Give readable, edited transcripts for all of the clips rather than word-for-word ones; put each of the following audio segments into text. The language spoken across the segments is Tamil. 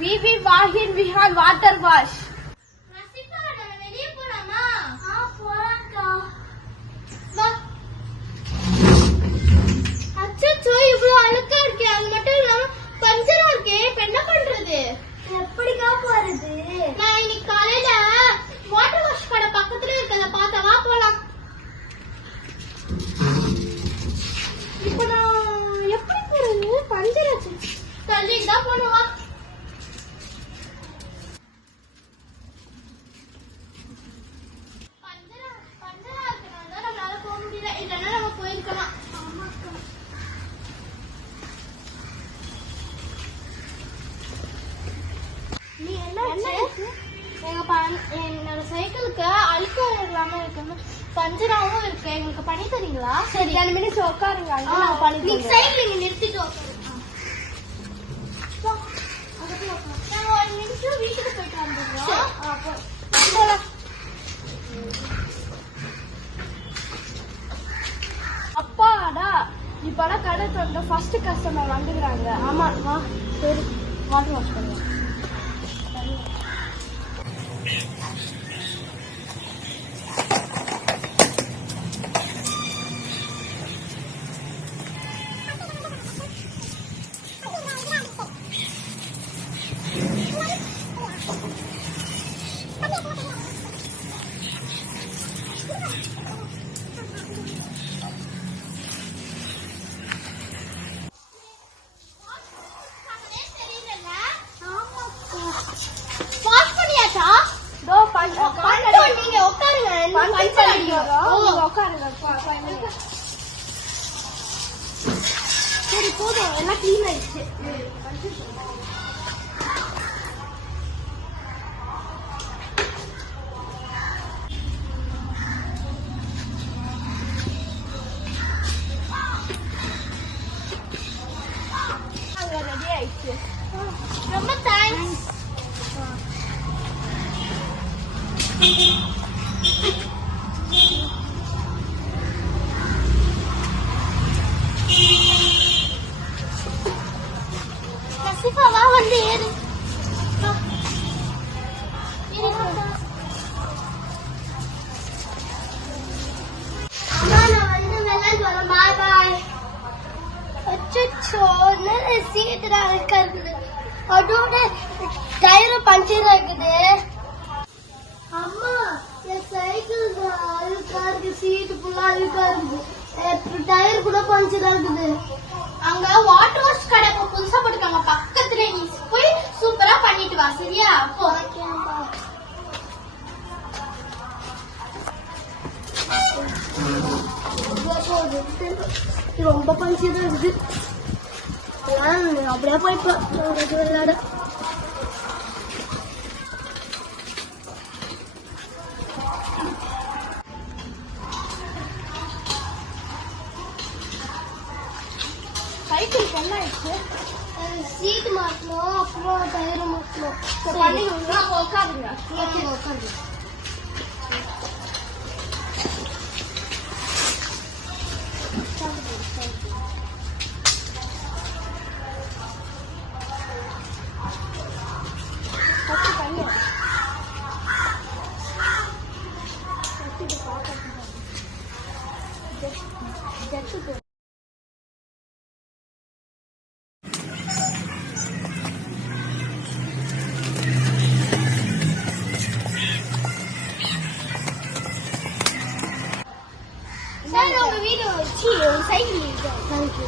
We Wahin Vihan water wash. அச்சோ இவ்வளவு அழுக்கா இருக்கே. அது மட்டும் இல்லாம பஞ்சரா இருக்கே. இப்ப என்ன பண்றது? எப்படிக்கா போறது? நான் இன்னைக்கு காலையில வாட்டர் வாஷ் கடை பக்கத்துல இருக்கத பார்த்தா வா போலாம். இப்ப நான் எப்படி போறது? பஞ்சர் ஆச்சு. தள்ளிட்டு தான் போகணும். வா. பஞ்சரா இருக்கனால நம்மளால போக முடியல. இல்லைன்னா நம்ம போயிருக்கலாம். நீ என்ன என்னோட சைக்கிளுக்கு அழுக்க இல்லாம இருக்கு, பஞ்சராவும் இருக்கு. எங்களுக்கு பண்ணி தரீங்களா? சரி 2 நிமிஷம் உட்காருங்க. நீங்க சைக்கிள் இங்க நிறுத்திட்டு உட்காருங்க. நாங்க 1 நிமிஷம் வீட்டுக்கு போயிட்டு வந்துடுறோம். அப்பாடா இப்பதான் கடை திறந்த ஃபர்ஸ்ட் கஸ்டமர் வந்துக்கிறாங்க. ஆமா வா சரி வாட்டர் வாஷ் பண்ணுவோம். சரி போதும், எல்லாம் கிளீன் ஆயிடுச்சு. ரெடி ஆயிடுச்சு. ரொம்ப தேங்க்ஸ். நசிஃபாவா வந்து ஏறு. பாய் பாய். அச்சோ சீட்டு அழுக்கா இருக்குது. அதோட டயரும் பஞ்சர் ஆகுது. அம்மா என் சைக்கிள் அழுக்கா இருக்கு, சீட்டு ஃபுல்லா அழுக்கா இருக்குது, டயர் கூட பஞ்சர் ஆகுது. அங்க வாட்டர் வாஷ் கடை புதுசா போட்டுருக்காங்க பக்கத்துல, நீ போய் சூப்பரா பண்ணிட்டு வா. சரியா? போ. ரொம்ப பஞ்சர் ஆகுது. அப்படியே போய்ப்போம் விளையாட. சைக்கிளுக்கு என்ன ஆயிடுச்சு? சீட்டு மாட்டணும், அப்புறம் டயர் மாட்டணும். உட்காருங்க. உட்காருங்க. சார் உங்க வீடு சைக்கிள் இருக்கு. தேங்க்யூ.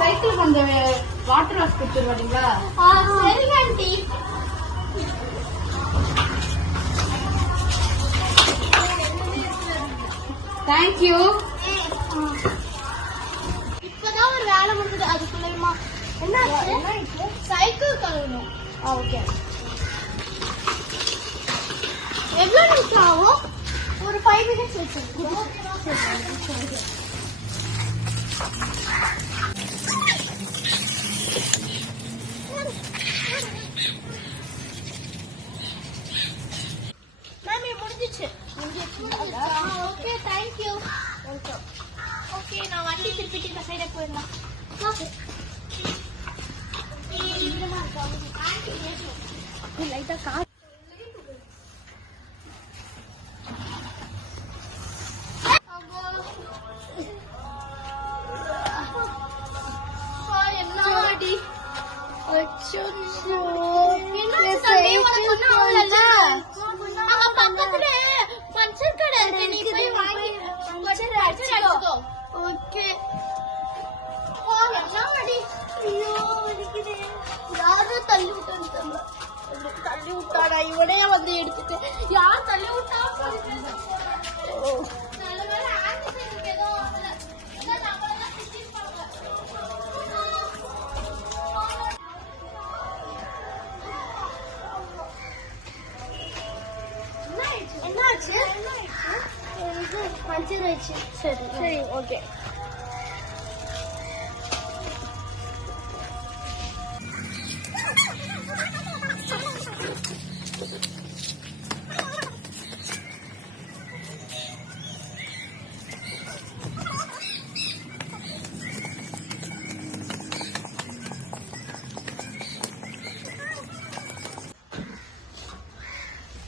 சைக்கிள் கொஞ்சம் வாட்டர் வாஷ் கொடுத்துரு வரீங்களா? சரிங்க ஆண்டி. தேங்க்யூ. இப்பதான் ஒரு வேலை முடிஞ்சது. அதுக்குள்ளேயுமா என்ன சைக்கிள் கழுவணும். ஓகே. எவ்வளவு நிமிஷம் ஆகும்? ஒரு 5 minutes வச்சிருக்கோம். மேம் முடிஞ்சிச்சு. Okay thank you. ஓகே நான் வண்டி திருப்பிட்டு இந்த சைடே போயிடலாம். லைட்டா காசு என்னடி பக்கத்துல பஞ்சர் கடை இருக்கு, நீ போய் வாங்கி அடிச்சுக்கோ. ஓகே. ஐயோ வலிக்குதே. யாரும் தள்ளி விட்டாங்க. தள்ளி விட்டாடா, இவனே வந்து எடுத்துட்டு. யார் தள்ளி விட்டா? நல்லவேளை ஆக்சிடென்ட் ஏதோ இல்ல. இல்ல நம்மளதான் திட்டிருப்பாங்க. என்னாச்சு? இது பஞ்சர் ஆயிடுச்சு. சரி சரி ஓகே.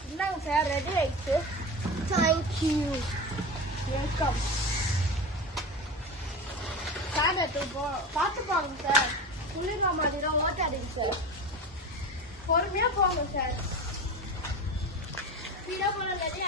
இந்தாங்க சார், ரெடி ஆயிடுச்சு. தேங்க்யூ. Welcome sir. பார்த்து போங்க சார், புள்ளிங்க மாதிரி தான் ஓட்டாடுங்க சார். பொறுமையா போங்க சார். ஸ்பீடா போன நிறைய